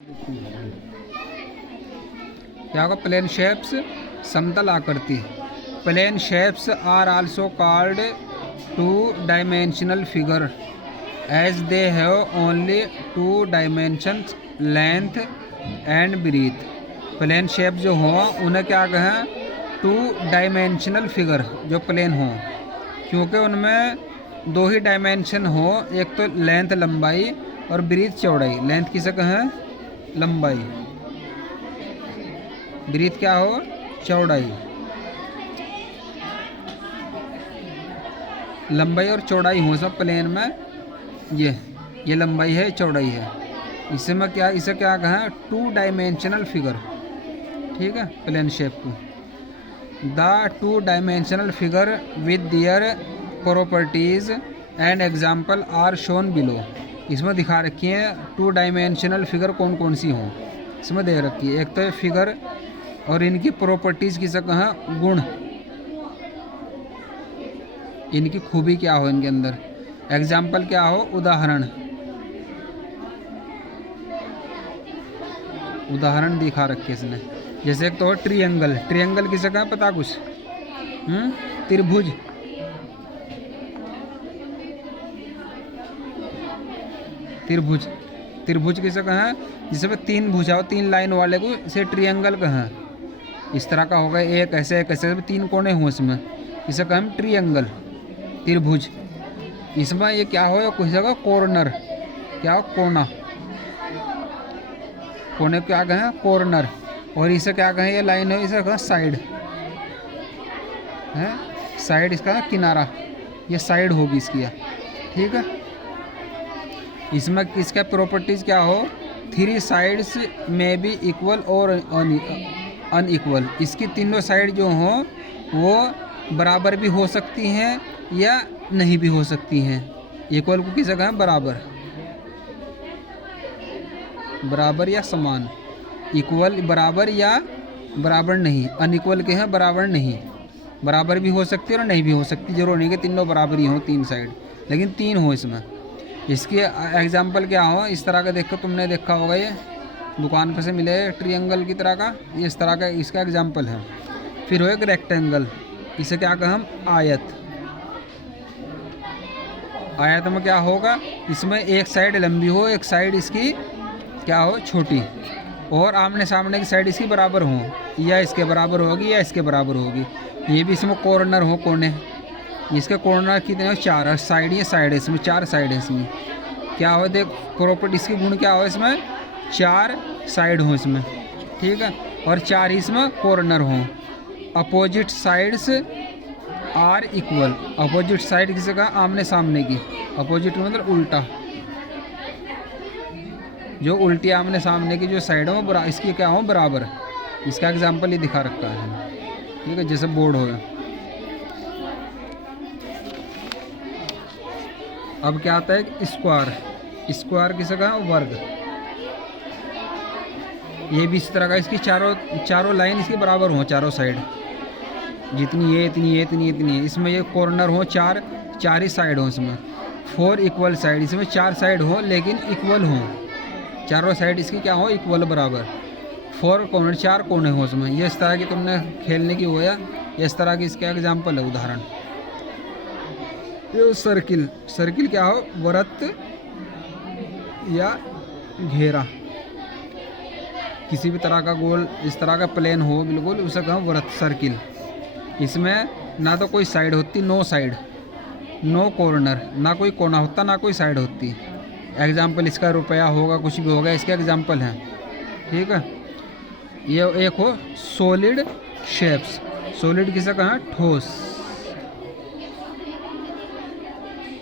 क्या होगा? Plane shapes, समतल आकृति। Plane shapes are also called two dimensional figure as they have only two dimensions, length and breadth. Plane shape जो हो उन्हें क्या कहें? टू डायमेंशनल फिगर, जो प्लेन हो, क्योंकि उनमें दो ही डायमेंशन हो, एक तो लेंथ लंबाई और ब्रीथ चौड़ाई। लेंथ किसे कहें? लंबाई। ब्रीथ क्या हो? चौड़ाई। लंबाई और चौड़ाई हो सब प्लेन में। ये लंबाई है, चौड़ाई है। इसमें क्या, इसे क्या कहें? Two dimensional figure. ठीक है, प्लेन शेप को। The two dimensional figure with their properties and example are shown below. इसमें दिखा रखी है टू डायमेंशनल फिगर कौन कौन सी हों, इसमें दे रखी है। एक तो फिगर और इनकी प्रॉपर्टीज़ किसे कहें? गुण। इनकी खूबी क्या हो इनके अंदर। एग्जाम्पल क्या हो? उदाहरण। उदाहरण दिखा रखे इसने। जैसे एक तो हो ट्रिएंगल। ट्रिएंगल किसे कहें? पता कुछ? त्रिभुज। त्रिभुज। त्रिभुज किसे कहें? जिसमें तीन भुजा हो, तीन लाइन वाले को इसे ट्रिएंगल कहें। इस तरह का होगा, एक ऐसे एक ऐसे, तीन कोने हों इसमें, इसे कहें ट्रिएंगल, त्रिभुज। इसमें ये क्या हो? कुछ जगह कॉर्नर। क्या हो? कोना। कोने को क्या कहें? कॉर्नर। और इसे क्या कहें? ये लाइन है, इसे कहें साइड है। साइड इसका किनारा, ये साइड होगी इसकी। ठीक है। इसमें इसका प्रॉपर्टीज क्या हो? थ्री साइड्स में बी इक्वल और अनइक्वल। इसकी तीनों साइड जो हो वो बराबर भी हो सकती हैं या नहीं भी हो सकती हैं। इक्वल को किसे कहें? बराबर। बराबर या समान। इक्वल बराबर या बराबर नहीं। अनइक्वल के हैं बराबर नहीं। बराबर भी हो सकती है और नहीं भी हो सकती। जरूर नहीं कि तीनों बराबर ही हो, तीन साइड, लेकिन तीन हो इसमें। इसके एग्जाम्पल क्या हो? इस तरह का देखो, तुमने देखा होगा, ये दुकान पर से मिले ट्रायंगल की तरह का, ये इस तरह का इसका एग्जाम्पल है। फिर हो एक रेक्टेंगल, इसे क्या कहें हम? आयत। आयत में क्या होगा? इसमें एक साइड लंबी हो, एक साइड इसकी क्या हो? छोटी, और आमने सामने की साइड इसकी बराबर हो, या इसके बराबर होगी या इसके बराबर होगी। ये भी इसमें कॉर्नर हो, कोने। इसके कॉर्नर कितने हो? चार। साइड, ये साइड है इसमें, चार साइड है इसमें। क्या हो? देख प्रॉपर्टी इसके गुण क्या हो? इसमें चार साइड हो इसमें। ठीक है, और चार इसमें कॉर्नर हो। Opposite sides are equal. Opposite side किसे कहा? आमने सामने की। अपोजिट मतलब उल्टा, जो उल्टी आमने सामने की जो साइड हो वो इसकी क्या हो? बराबर। इसका एग्जाम्पल ये दिखा रखा है। ठीक है, जैसे बोर्ड हो। अब क्या आता है? स्क्वायर। स्क्वायर किसे कहा? वर्ग। ये भी इस तरह का, इसकी चारों लाइन इसकी बराबर हो, चारों साइड, जितनी ये इतनी ये इतनी इतनी है। इसमें ये कॉर्नर हो, चार ही साइड हो इसमें। फोर इक्वल साइड, इसमें चार साइड हो लेकिन इक्वल हो। चारों साइड इसकी क्या हो? इक्वल, बराबर। फोर कॉर्नर, चार कोने हो इसमें। ये इस तरह की तुमने खेलने की हो, या इस तरह की इसका एग्जाम्पल है, उदाहरण। ये सर्किल। सर्किल क्या हो? वृत्त या घेरा। किसी भी तरह का गोल, इस तरह का प्लेन हो बिल्कुल, उसे कहें वृत्त, सर्किल। इसमें ना तो कोई साइड होती, नो साइड, नो कॉर्नर, ना कोई कोना होता, ना कोई साइड होती। एग्जाम्पल इसका रुपया होगा, कुछ भी होगा, इसके एग्जाम्पल हैं। ठीक है। ये एक हो सॉलिड शेप्स। सॉलिड किसे कहें? ठोस।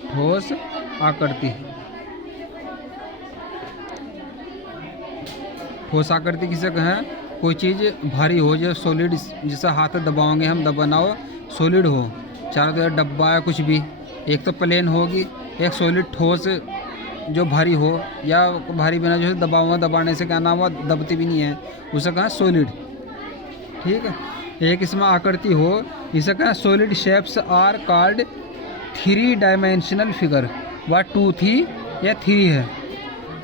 ठोस आकृति। ठोस आकृति किसे कहें? कोई चीज़ भारी हो, जो सॉलिड, जैसा हाथ दबाओगे हम, दबाना हो, सॉलिड हो, चारों तरफ डब्बा है कुछ भी। एक तो प्लेन होगी, एक सॉलिड ठोस जो भारी हो, या भारी बिना जो दबाओ, दबाने से क्या नाम हुआ? दबती भी नहीं है, उसे कहें सॉलिड। ठीक है। एक इसमें आकृति हो, इसे कहें solid shapes are called three dimensional figure. वह टू थी या थ्री है।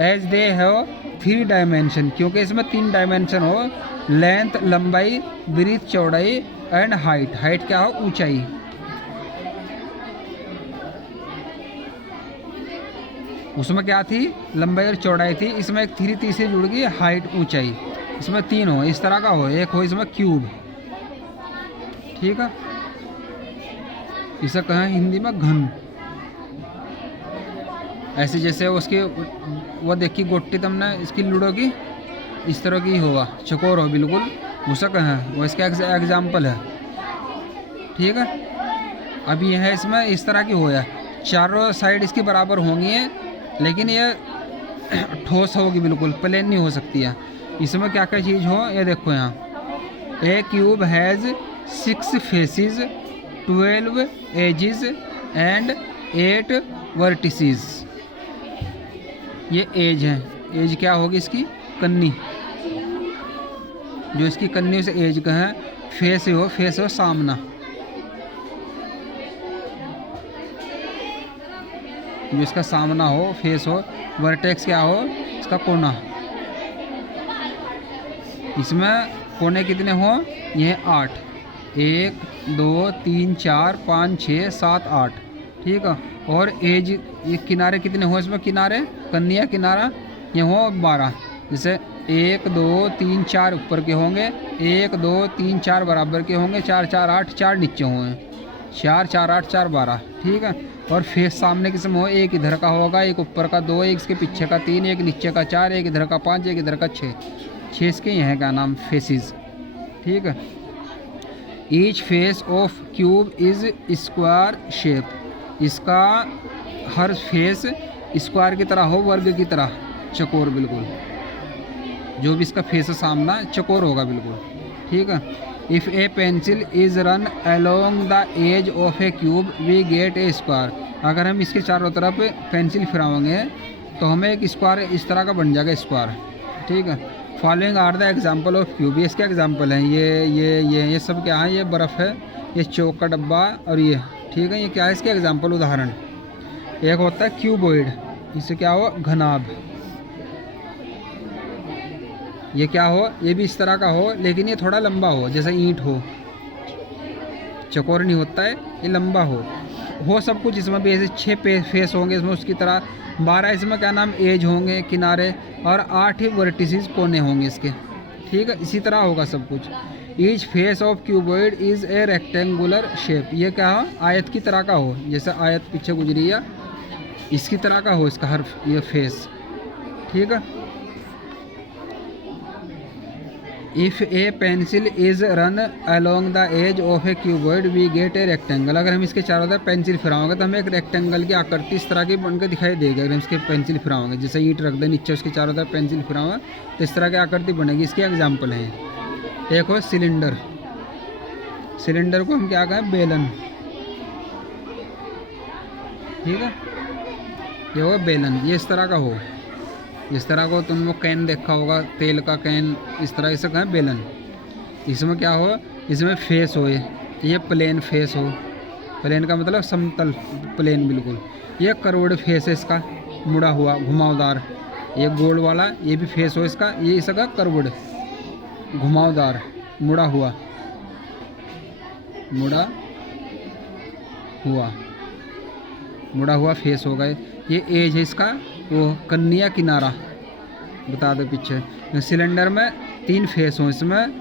एज दे हैव 3 डायमेंशन, क्योंकि इसमें 3 डायमेंशन हो, लेंथ लंबाई, ब्रीथ चौड़ाई एंड हाइट। हाइट क्या हो, ऊंचाई। उसमें क्या थी, लंबाई और चौड़ाई थी, इसमें एक 3 तीसरी जुड़ गई, हाइट ऊंचाई। इसमें 3 हो, इस तरह का हो। एक हो इसमें क्यूब, ठीक है, इसे कहें हिंदी में घन। ऐसे जैसे उसकी वो देखी गोटी तुमने इसकी लूडो की, इस तरह की होगा, चकोर हो बिल्कुल, उसे कहें, वो इसका एग्जाम्पल है, ठीक है। अब ये है इसमें इस तरह की हो है, चारों साइड इसकी बराबर होंगी, लेकिन ये ठोस होगी बिल्कुल, प्लेन नहीं हो सकती है। इसमें क्या क्या चीज़ हो, ये देखो यहाँ, a cube has 6 faces, 12 edges and 8 vertices. ये एज है, एज क्या होगी इसकी, कन्नी, जो इसकी कन्नी से एज का है। फेस हो सामना, जो इसका सामना हो, फेस हो। वर्टेक्स क्या हो, इसका कोना। इसमें कोने कितने हो, ये 8, 1 2 3 4 5 6 7 8, ठीक है। और एज, ये किनारे कितने हो इसमें, किनारे कन्या किनारा ये हो 12। जैसे 1 2 3 4 ऊपर के होंगे, 1 2 3 4 बराबर के होंगे, 4 4 8 4 नीचे होंगे, 4 4 8 4 12, ठीक है। और फेस सामने किस्म हो, एक इधर का होगा, एक ऊपर का 2, एक इसके पीछे का 3, एक नीचे का 4, एक इधर का 5, एक इधर का 6। 6 इसके ये हैं क्या नाम, फेसिस, ठीक है। Each face of cube is square shape, इसका हर फेस स्क्वायर की तरह हो, वर्ग की तरह, चकोर बिल्कुल। जो भी इसका फेस है सामना, चकोर होगा बिल्कुल, ठीक है। If a pencil is run along the edge of a cube we get a square. अगर हम इसके चारों तरफ पेंसिल फिराएंगे तो हमें एक स्क्वायर इस तरह का बन जाएगा, स्क्वायर, ठीक है। Following are the example of cube, ये इसके एग्जाम्पल हैं। ये सब क्या है, ये बर्फ़ है, ये चौक का डब्बा, और ये, ठीक है, ये क्या है इसके एग्जाम्पल, उदाहरण। एक होता है क्यूबॉइड, इससे क्या हो, घनाभ। ये क्या हो, ये भी इस तरह का हो, लेकिन ये थोड़ा लंबा हो, जैसे ईंट हो, चकोर नहीं होता है, ये लंबा हो सब कुछ। इसमें भी ऐसे 6 फेस होंगे इसमें उसकी तरह, 12 इसमें क्या नाम, एज होंगे, किनारे, और 8 ही वर्टिसेस, कोने होंगे इसके, ठीक है। इसी तरह होगा सब कुछ। Each face of cuboid is a rectangular shape, ये क्या हो, आयत की तरह का हो, जैसे आयत पीछे गुजरी है, इसकी तरह का हो इसका हर ये फेस, ठीक है। If a pencil is run along the edge of a cuboid we get a rectangle. अगर हम इसके चारों तरफ पेंसिल फिराओगे तो हमें एक रेक्टेंगल की आकृति इस तरह की बनकर दिखाई देगी। अगर हम इसके पेंसिल फिराओगे, जैसे ईंट रख दे नीचे, उसके चारों तरफ पेंसिल फिराओगे तो इस तरह की आकृति बनेगी। इसके एग्जाम्पल हैं, एक हो सिलेंडर, सिलेंडर को हम क्या कहें, बेलन, ठीक है। ये हो बेलन, ये इस तरह का हो, इस तरह को तुम वो कैन देखा होगा, तेल का कैन, इस तरह इसे कहें बेलन। इसमें क्या हो, इसमें फेस हो, ये प्लेन फेस हो, प्लेन का मतलब समतल, प्लेन बिल्कुल। ये कर्व्ड फेस है इसका, मुड़ा हुआ, घुमावदार। ये गोल वाला, ये भी फेस हो इसका, ये इसका कर्व्ड, घुमावदार, मुड़ा हुआ, मुड़ा हुआ फेस होगा। ये एज है इसका, वो कन्या किनारा बता दो पीछे। सिलेंडर में 3 फेस हो, इसमें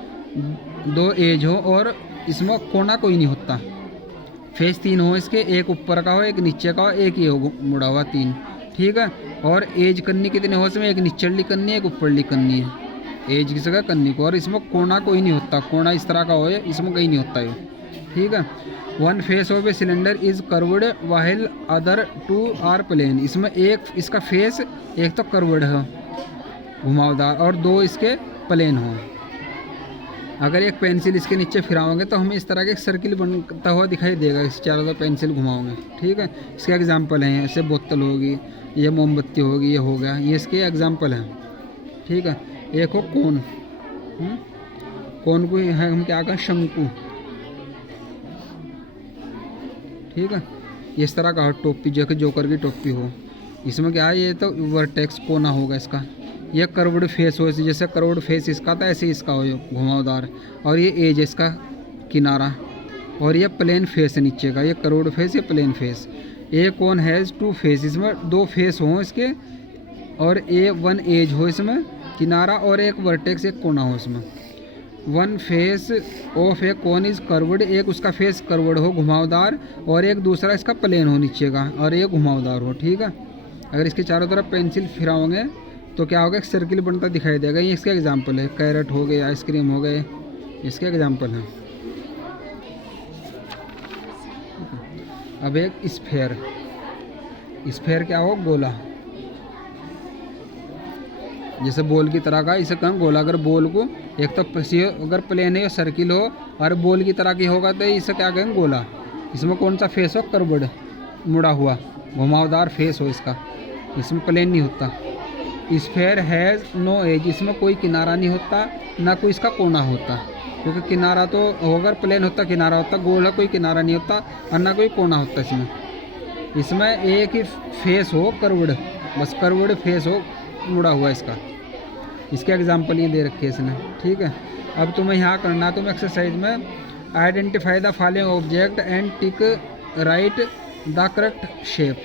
2 एज हो, और इसमें कोना कोई नहीं होता। फेस 3 हो इसके, एक ऊपर का हो, एक नीचे का हो, एक ये हो मुड़ा हुआ, 3, ठीक है। और एज कन्नी कितने हो इसमें, एक निचली कन्नी, एक ऊपरली कन्नी है, एज की जगह कन्नी को। और इसमें कोना कोई नहीं होता, कोना इस तरह का हो, इसमें कहीं नहीं होता है, ठीक है। 1 face of a cylinder is curved while other 2 are plane. इसमें एक इसका फेस, एक तो कर्व्ड है, घुमावदार, और 2 इसके प्लेन हो। अगर एक पेंसिल इसके नीचे फिराओगे तो हमें इस तरह का एक सर्किल बनता हुआ दिखाई देगा, इस चारों तरफ पेंसिल घुमाओगे, ठीक है। इसके एग्जाम्पल हैं, ऐसे बोतल होगी, ये मोमबत्ती होगी, ये हो गया, ये इसके एग्जाम्पल हैं, ठीक है। एक हो कोन, कोन को है हम क्या कहें, शंकु, ठीक है। इस तरह का हो टोपी, जो कि जोकर की टोपी हो। इसमें क्या है, ये तो वर्टेक्स कोना होगा इसका, ये कर्व्ड फेस हो, जैसे कर्व्ड फेस इसका था ऐसे इसका हो घुमावदार, और ये एज इसका किनारा, और ये प्लेन फेस है नीचे का, ये कर्व्ड फेस, ये plane face. A cone has two face, इसमें दो फेस हों इसके, और ए वन एज हो इसमें किनारा, और एक वर्टेक्स एक कोना हो इसमें। One face of A cone is curved, एक उसका फेस कर्व्ड हो घुमावदार, और एक दूसरा इसका प्लेन हो नीचे का, और ये घुमावदार हो। ठीक है, अगर इसके चारों तरफ पेंसिल फिराओगे तो क्या होगा, एक सर्किल बनता दिखाई देगा। ये इसका एग्जाम्पल है, कैरेट हो गए, आइसक्रीम हो गए, इसके एग्जाम्पल है। अब एक स्फेयर, स्फेयर क्या हो, गोला, जैसे बॉल की तरह का, इसे कहें गोला। अगर बॉल को एक तो अगर प्लेन है सर्किल हो, और बॉल की तरह की होगा तो इसे क्या कहेंगे, गोला। इसमें कौन सा फेस हो, कर्व्ड, मुड़ा हुआ घुमावदार फेस हो इसका, इसमें प्लेन नहीं होता। स्फेयर हैज़ नो एज, इसमें कोई किनारा नहीं होता, ना कोई इसका कोना होता, क्योंकि किनारा तो अगर प्लेन होता किनारा होता, गोला कोई किनारा नहीं होता और ना कोई कोना होता इसमें। इसमें एक ही फेस हो कर्व्ड, बस कर्व्ड फेस हो मुड़ा हुआ इसका। इसके एग्जाम्पल ये दे रखे इसने। ठीक है, अब तुम्हें यहाँ करना, तुम एक्सरसाइज में identify the following object and tick right the correct shape,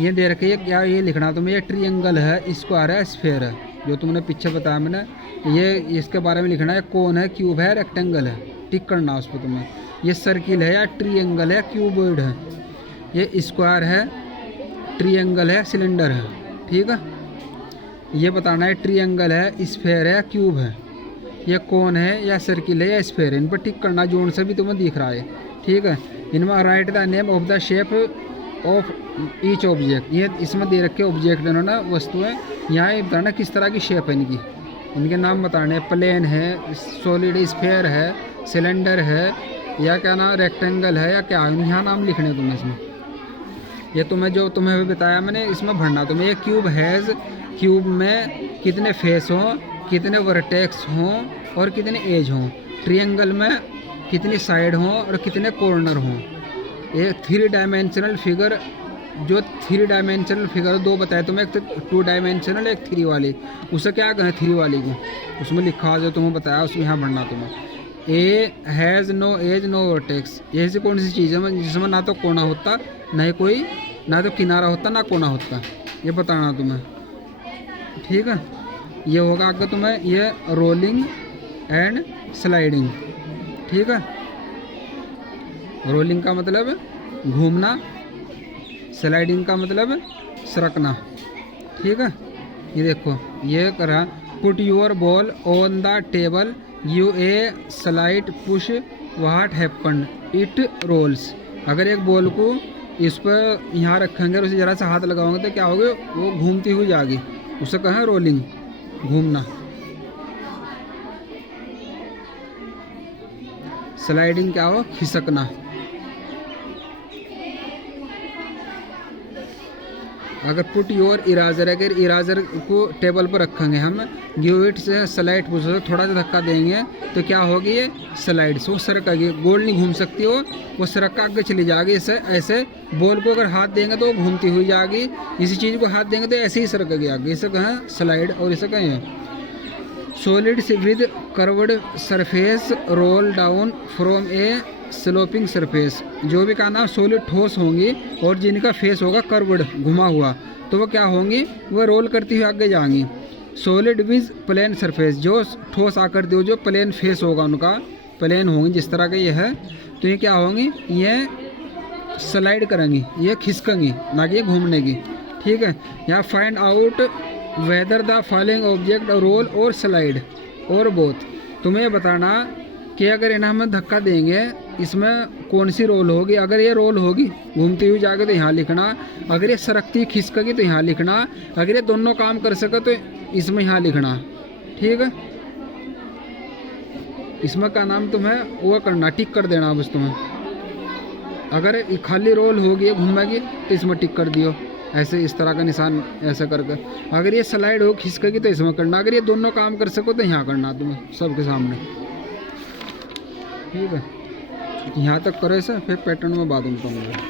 ये दे रखे है क्या, ये लिखना तुम्हें। ये ट्रिएंगल है, स्क्वायर है, स्फेयर है, जो तुमने पीछे बताया मैंने, ये इसके बारे में लिखना है। कौन है, क्यूब है, रेक्टेंगल है, टिक करना उस पर तुम्हें। ये सर्किल है या ट्रिएंगल है, क्यूबॉइड है, ये स्क्वायर है, ट्रिएंगल है, सिलेंडर है। ठीक है, ये बताना है ट्रिएंगल है, स्फेयर है, क्यूब है, ये कौन है या सर्किल है या स्फेयर है, इन पर टिक करना, जोन से भी तुम्हें दिख रहा है। ठीक है, इनमें right the name of the shape of each object, ये इसमें दे रखे ऑब्जेक्ट इन्होंने, वस्तुएं, यहाँ ये बताना किस तरह की शेप है इनकी, इनके नाम बताने। प्लेन है, सॉलिड स्फेयर है, सिलेंडर है, या क्या नाम रेक्टेंगल है, या क्या, यहाँ नाम लिखने तुम्हें इसमें। ये तुम्हें जो तुम्हें भी बताया मैंने, इसमें भरना तुम्हें। ये क्यूब हैज़, क्यूब में कितने फेस हों, कितने वर्टेक्स हों, और कितने एज हों। ट्रिएंगल में कितनी साइड हों और कितने कॉर्नर हों। ये 3 डायमेंशनल फिगर, जो 3 डायमेंशनल फिगर दो बताए तुम्हें, एक तो 2 डायमेंशनल, एक 3 वाली, उसे क्या कहें 3 वाली को, उसमें लिखा जो तुम्हें बताया उसमें यहाँ भरना तुम्हें। A has no edge no vertex, ये ऐसी कौन सी चीज़ है जिसमें ना तो कोना होता, ना कोई, ना तो किनारा होता, ना कोना होता, ये बताना तुम्हें। ठीक है, ये होगा आगे तुम्हें, ये रोलिंग एंड स्लाइडिंग। ठीक है, रोलिंग का मतलब घूमना, स्लाइडिंग का मतलब सरकना। ठीक है, ये देखो ये करा, put your ball on the table, you a slide push, what happen, it rolls. अगर एक बॉल को इस पर यहाँ रखेंगे और उसे ज़रा सा हाथ लगाओगे तो क्या होगा, वो घूमती हुई जाएगी, उसे कहें रोलिंग, घूमना। स्लाइडिंग क्या हो, खिसकना। अगर पुट योर इराजर, अगर इराजर को टेबल पर रखेंगे हम, गिव इट से स्लाइड पुश, थोड़ा सा धक्का देंगे तो क्या होगी, ये स्लाइड से सरकेगी, गोल नहीं घूम सकती हो, वो सरक आगे चली जाएगी। ऐसे ऐसे बॉल को अगर हाथ देंगे तो वो घूमती हुई जाएगी, इसी चीज़ को हाथ देंगे तो ऐसे ही सरकेगी आगे, इसे कहें स्लाइड। और इसे कहें solid with curved surface roll down from A sloping surface, जो भी का नाम सॉलिड ठोस होंगी और जिनका फेस होगा कर्व्ड घुमा हुआ, तो वो क्या होंगी, वो रोल करती हुई आगे जाएंगी। सॉलिड विद प्लेन सरफेस, जो ठोस आकृति हो, जो प्लेन फेस होगा उनका, प्लेन होंगी जिस तरह के ये है, तो ये क्या होंगी, ये स्लाइड करेंगी, ये खिसकेंगी, ना कि ये घूमने की। ठीक है, यहाँ find out whether the following object roll और स्लाइड और बोथ, तुम्हें बताना कि अगर इन्हें हम धक्का देंगे इसमें कौन सी रोल होगी। अगर ये रोल होगी, घूमती हुई जाएगी, तो यहाँ लिखना। अगर ये सरकती खिसकेगी तो यहाँ लिखना। अगर ये दोनों काम कर सके तो इसमें यहाँ लिखना। ठीक है, इसमें का नाम तुम्हें वो करना, टिक कर देना बस तुम्हें। अगर खाली रोल होगी, घूमेगी, तो इसमें टिक कर दियो, ऐसे इस तरह का निशान ऐसा करके। अगर ये स्लाइड हो खिसकेगी तो इसमें करना। अगर ये दोनों काम कर सको तो यहाँ करना तुम्हें सबके सामने। ठीक है, यहाँ तक करो ऐसा, फिर पैटर्न में बाद में बताऊँगा।